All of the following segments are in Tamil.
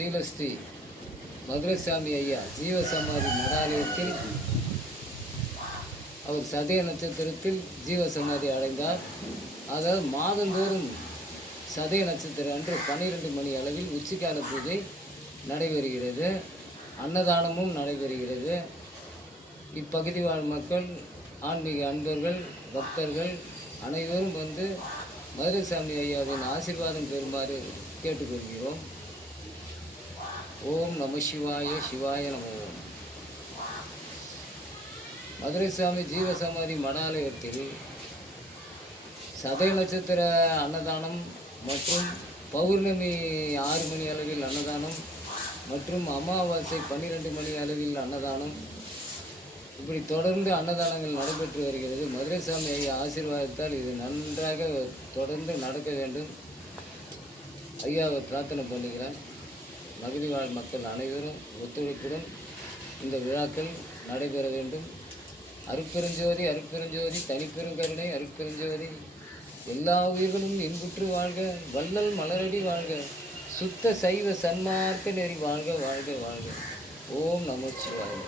ஸ்ரீலஸ்ரீ மதுரசாமி ஐயா ஜீவசமாதி மடாலயத்தில் அவர் சதய நட்சத்திரத்தில் ஜீவசமாதி அடைந்தார். அதாவது மாதந்தோறும் சதய நட்சத்திரம் அன்று 12 மணி அளவில் உச்சிக்கால பூஜை நடைபெறுகிறது. அன்னதானமும் நடைபெறுகிறது. இப்பகுதி வாழ் மக்கள், ஆன்மீக அன்பர்கள், பக்தர்கள் அனைவரும் வந்து மதுரசாமி ஐயாவின் ஆசீர்வாதம் பெறுமாறு கேட்டுக்கொள்கிறோம். ஓம் நம சிவாய, சிவாய நம ஓம். மதுரசாமி ஜீவசமாதி மடாலயத்தில் சதய நட்சத்திர அன்னதானம் மற்றும் பௌர்ணமி 6 மணி அளவில் அன்னதானம் மற்றும் அமாவாசை 12 மணி அளவில் அன்னதானம், இப்படி தொடர்ந்து அன்னதானங்கள் நடைபெற்று வருகிறது. மதுரசாமி ஐயா ஆசீர்வாதத்தால் இது நன்றாக தொடர்ந்து நடக்க வேண்டும். ஐயாவை பிரார்த்தனை பண்ணுகிறேன். மகிழ்ச்சி வாழ் மக்கள் அனைவரும் ஒத்துழைப்புடன் இந்த விழாக்கள் நடைபெற வேண்டும். அருட்பெருஞ்சோதி, அருட்பெருஞ்சோதி, தனிப்பெருங்கருணை, அருட்பெருஞ்சோதி, எல்லா உயிர்களும் இன்புற்று வாழ்க, வள்ளல் மலரடி வாழ்க, சுத்த சைவ சன்மார்க்க நெறி வாழ்க, வாழ்க, வாழ்க. ஓம் நமச்சிவாயம்.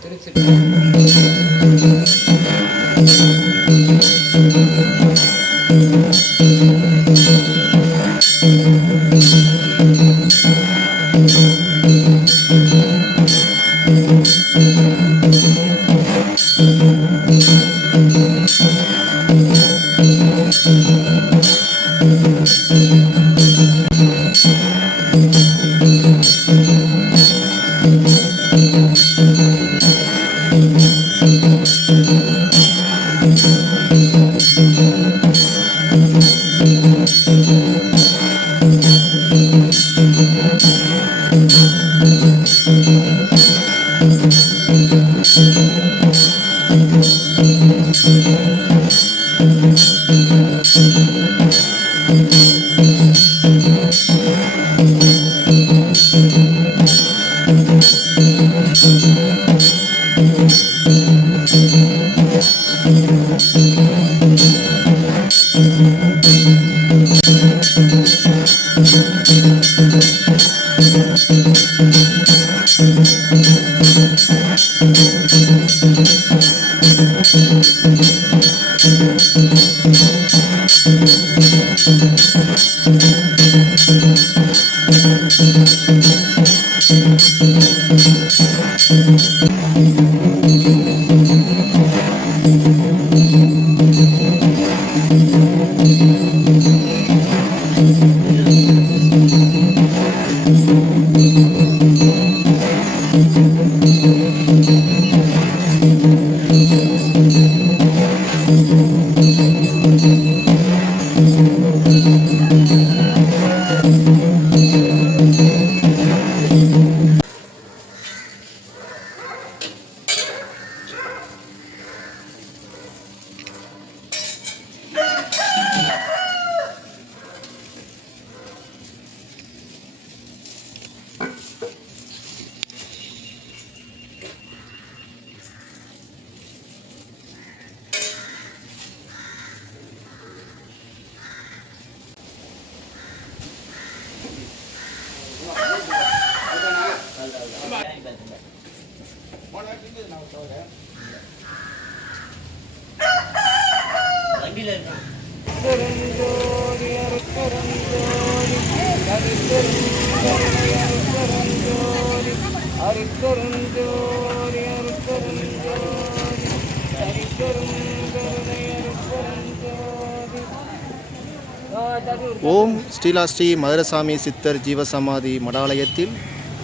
ஓம் ஸ்ரீலாஸ்ரீ மதுரசாமி சித்தர் ஜீவசமாதி மடாலயத்தில்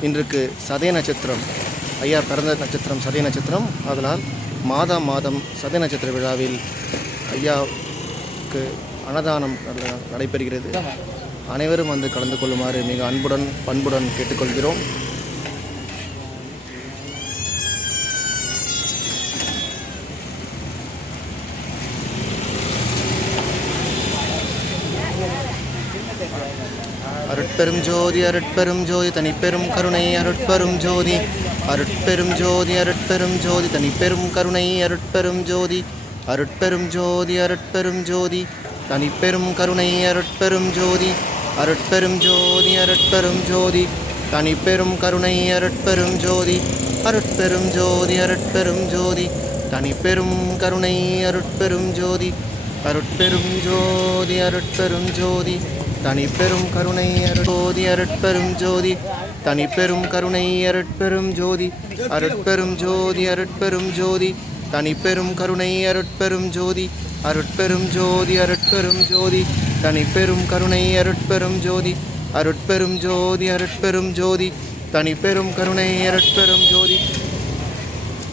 இன்றைக்கு சதய நட்சத்திரம், ஐயா பிறந்த நட்சத்திரம் சதய நட்சத்திரம். அதனால் மாதம் சதய நட்சத்திர விழாவில் ஐயாவுக்கு அன்னதானம் நடைபெறுகிறது. அனைவரும் வந்து கலந்து கொள்ளுமாறு மிக அன்புடன் பண்புடன் கேட்டுக்கொள்கிறோம். அருட்பெரும் ஜோதி, அருட்பெரும் ஜோதி, தனிப்பெரும் கருணை, அருட்பெரும் ஜோதி, அருட்பெரும் ஜோதி, அருட்பெரும் ஜோதி, தனிப்பெரும் கருணை, அருட்பெரும் ஜோதி, அருட்பெரும் ஜோதி, அருட்பெரும் ஜோதி, தனிப்பெரும் கருணை, அருட்பெரும் ஜோதி, அருட்பெரும் ஜோதி, அருட்பெரும் ஜோதி, தனிப்பெரும் கருணை அருட்பெரும் ஜோதி அருட்பெரும் ஜோதி அருட்பெரும் ஜோதி தனிப்பெரும் கருணை அருட்பெரும் ஜோதி அருட்பெரும் ஜோதி அருட்பெரும் ஜோதி தனிப்பெரும் கருணை அருட்ஜோதி அருட்பெரும் ஜோதி தனிப்பெரும் கருணை அருட்பெரும் ஜோதி அருட்பெரும் ஜோதி அருட்பெரும் ஜோதி தனிப்பெரும் கருணை அருட்பெரும் ஜோதி அருட்பெரும் ஜோதி அருட்பெரும் ஜோதி தனிப்பெரும் கருணை அருட்பெரும் ஜோதி அருட்பெரும் ஜோதி அருட்பெரும் ஜோதி தனிப்பெரும் கருணை அருட்பெரும் ஜோதி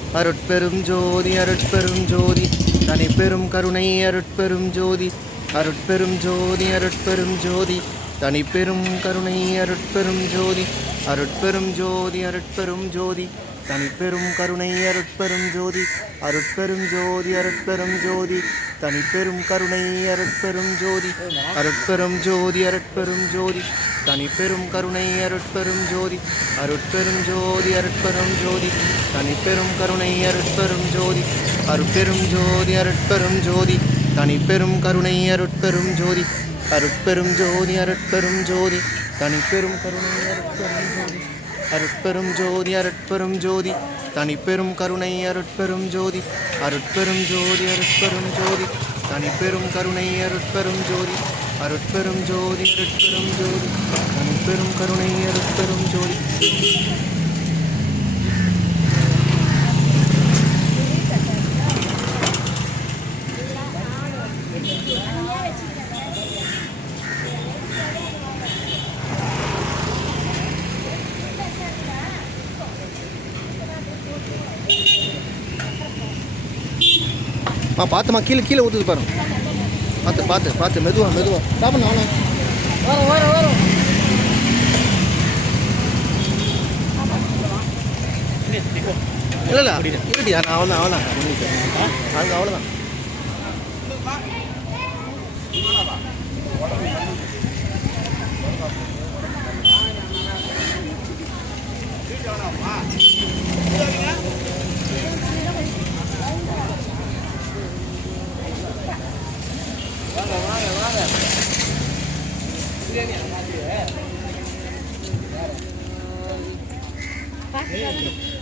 அருட்பெரும் ஜோதி அருட்பெரும் ஜோதி தனிப்பெரும் கருணை அருட்பெரும் ஜோதி அருட்பெரும் ஜோதி அருட்பெரும் ஜோதி தனிப்பெரும் கருணை அருட்பெரும் ஜோதி அருட்பெரும் ஜோதி அருட்பெரும் ஜோதி தனிப்பெரும் கருணை அருட்பெரும் ஜோதி அருட்பெரும் ஜோதி அருட்பெரும் ஜோதி தனிப்பெரும் கருணை அருட்பெரும் ஜோதி அருட்பெரும் ஜோதி அருட்பெரும் ஜோதி தனிப்பெரும் கருணை அருட்பெரும் ஜோதி அருட்பெரும் ஜோதி அருட்பெரும் ஜோதி தனிப்பெரும் கருணை அருட்பெரும் ஜோதி அருட்பெரும் ஜோதி அருட்பெரும் ஜோதி தனிப்பெரும் கருணை அருட்பெரும் ஜோதி அருட்பெரும் ஜோதி அருட்பெரும் ஜோதி தனிப்பெரும் கருணை அருட்பெரும் ஜோதி அருட்பெரும் ஜோதி அருட்பெரும் ஜோதி தனிப்பெரும் கருணை அருட்பெரும் ஜோதி அருட்பெரும் ஜோதி அருட்பெரும் ஜோதி தனிப்பெரும் கருணை அருட்பெரும் ஜோதி அருட்பெரும் ஜோதி அருட்பெரும் ஜோதி தனிப்பெரும் கருணை அருட்பெரும் ஜோதி பார்த்துமா கீழே கீழே ஊற்றுது பாருங்க பார்த்து பார்த்து பார்த்து மெதுவாக மெதுவாக சாப்பிட்ணும் அவ்வளோ வரும் வரும் வரும் இல்லை இல்லை இல்லைடியா நான் அவ்வளோதான் அங்கே அவ்வளோதான்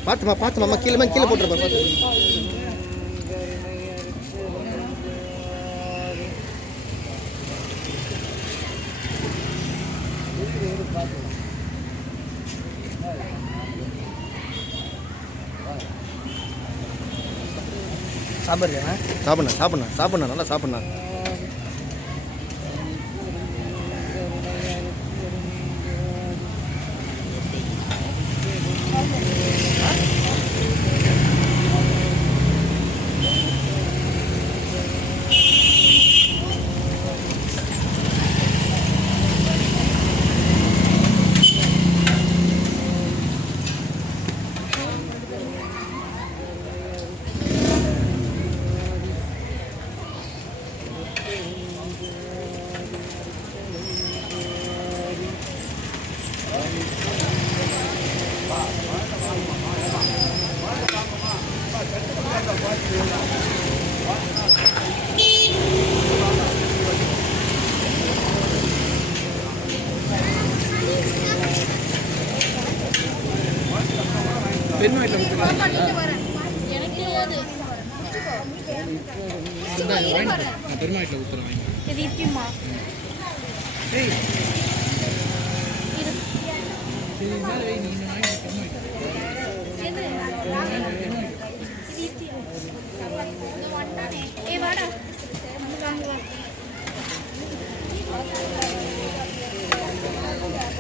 பார்த்துமா பார்த்துமா கீழே கீழே போட்டுருப்பா பார்த்து சாப்பிட்ண்ணா சாப்பிட்ண்ணா சாப்பிட்ண்ணா நல்லா சாப்பிட்ண்ணா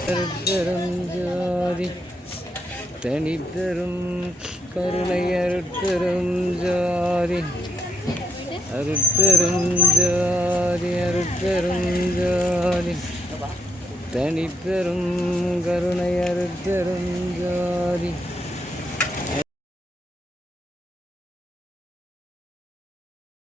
அருட்பெரும் ஜோதி தனிப்பெரும் கருணை அருட்பெரும் ஜோதி அருட்பெரும் ஜோதி அருட்பெரும் ஜோதி தனிப்பெரும் கருணை அருட்பெரும்